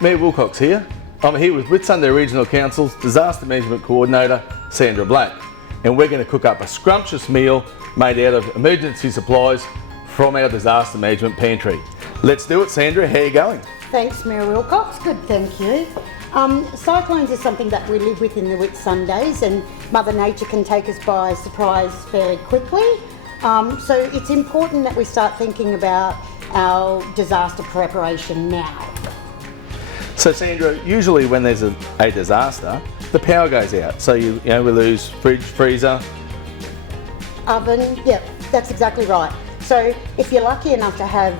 Mayor Wilcox here. I'm here with Whitsunday Regional Council's Disaster Management Coordinator, Sandra Black, and we're going to cook up a scrumptious meal made out of emergency supplies from our disaster management pantry. Let's do it, Sandra. How are you going? Thanks, Mayor Wilcox. Good, thank you. Cyclones are something that we live with in the Whitsundays, and Mother Nature can take us by surprise very quickly. So it's important that we start thinking about our disaster preparation now. So Sandra, usually when there's a disaster, the power goes out. So we lose fridge, freezer. Oven, yep, that's exactly right. So if you're lucky enough to have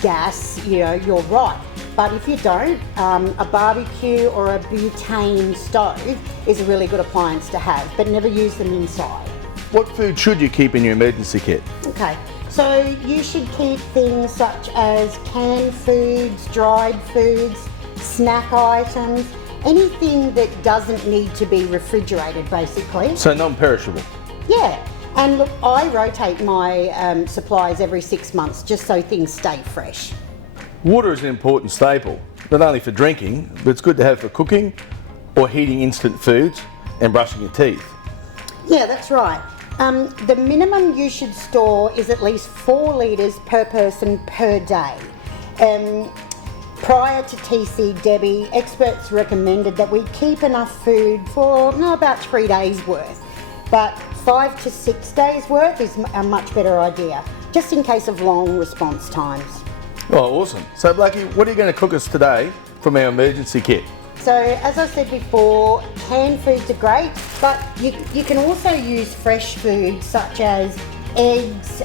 gas, you're right. But if you don't, a barbecue or a butane stove is a really good appliance to have, but never use them inside. What food should you keep in your emergency kit? Okay, so you should keep things such as canned foods, dried foods, snack items, anything that doesn't need to be refrigerated, basically. So non-perishable? Yeah, and look, I rotate my supplies every 6 months just so things stay fresh. Water is an important staple, not only for drinking, but it's good to have for cooking or heating instant foods and brushing your teeth. Yeah, that's right. The minimum you should store is at least 4 litres per person per day. Prior to TC Debbie, experts recommended that we keep enough food for about 3 days worth, but 5 to 6 days worth is a much better idea, just in case of long response times. Oh, awesome. So Blackie, what are you going to cook us today from our emergency kit? So as I said before, canned foods are great, but you can also use fresh foods such as eggs,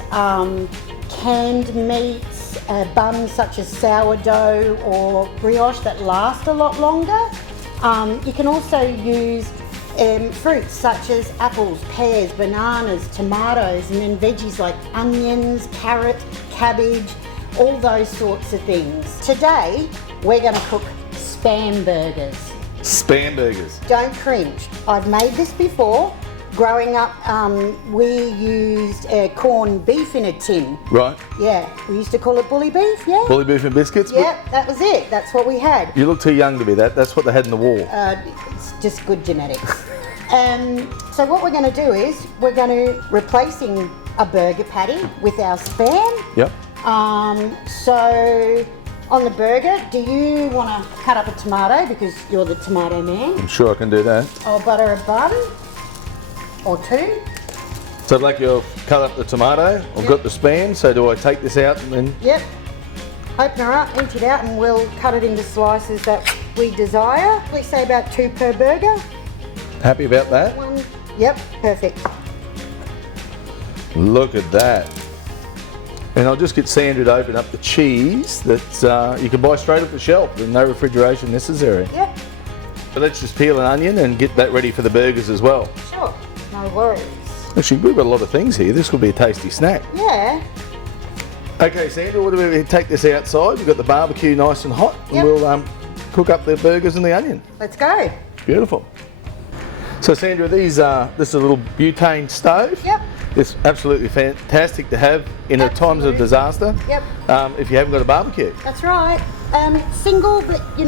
canned meats, buns such as sourdough or brioche that last a lot longer. You can also use fruits such as apples, pears, bananas, tomatoes, and then veggies like onions, carrot, cabbage, all those sorts of things. Today, we're going to cook Spam burgers. Spam burgers. Don't cringe. I've made this before. Growing up, we used corned beef in a tin. Right. Yeah, we used to call it bully beef, yeah? Bully beef and biscuits? Yeah, that was it. That's what we had. You look too young to be that. That's what they had in the war. It's just good genetics. So what we're going to do is we're going to replacing a burger patty with our Spam. Yep. So on the burger, do you want to cut up a tomato because you're the tomato man? I'm sure I can do that. I'll butter a bun or 2. So like you've cut up the tomato, I've got the Spam, so do I take this out and then? Yep. Open her up, empty it out, and we'll cut it into slices that we desire. We say about 2 per burger. Happy about that? 1. Yep, perfect. Look at that. And I'll just get Sandra to open up the cheese that you can buy straight off the shelf with no refrigeration necessary. Yep. So let's just peel an onion and get that ready for the burgers as well. Sure, no worries. Actually, we've got a lot of things here. This will be a tasty snack. Yeah. Okay, Sandra, what do we take this outside? We've got the barbecue nice and hot, and Yep. we'll cook up the burgers and the onion. Let's go. Beautiful. So Sandra, this is a little butane stove. Yep. It's absolutely fantastic to have in times of disaster. Yep. If you haven't got a barbecue. That's right. Single, but you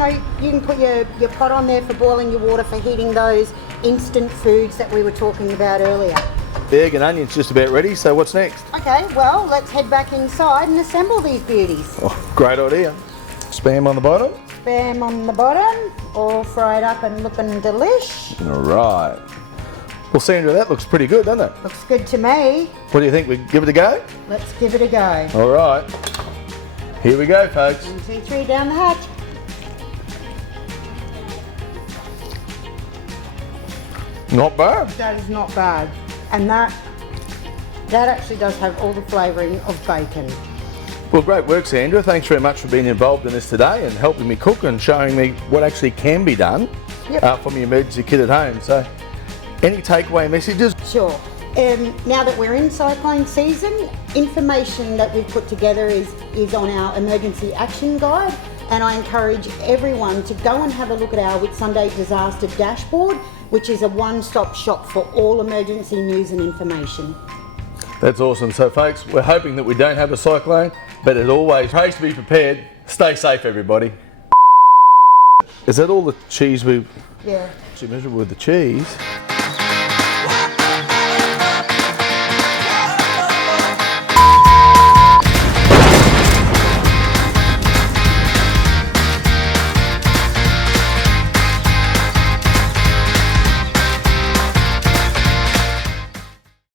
can put your pot on there for boiling your water for heating those instant foods that we were talking about earlier. The egg and onion's just about ready, so what's next? Okay, well, let's head back inside and assemble these beauties. Oh, great idea. Spam on the bottom. Spam on the bottom, all fried up and looking delish. All right. Well, Sandra, that looks pretty good, doesn't it? Looks good to me. What do you think? We give it a go? Let's give it a go. All right. Here we go, folks. 1, 2, 3, down the hatch. Not bad. That is not bad. And that actually does have all the flavouring of bacon. Well, great work, Sandra. Thanks very much for being involved in this today and helping me cook and showing me what actually can be done from your emergency kit at home. So, any takeaway messages? Sure. Now that we're in cyclone season, information that we've put together is on our emergency action guide, and I encourage everyone to go and have a look at our Whitsunday disaster dashboard, which is a one-stop shop for all emergency news and information. That's awesome. So folks, we're hoping that we don't have a cyclone, but as always, praise to be prepared. Stay safe, everybody. Is that all the cheese we've Yeah. actually measured with the cheese?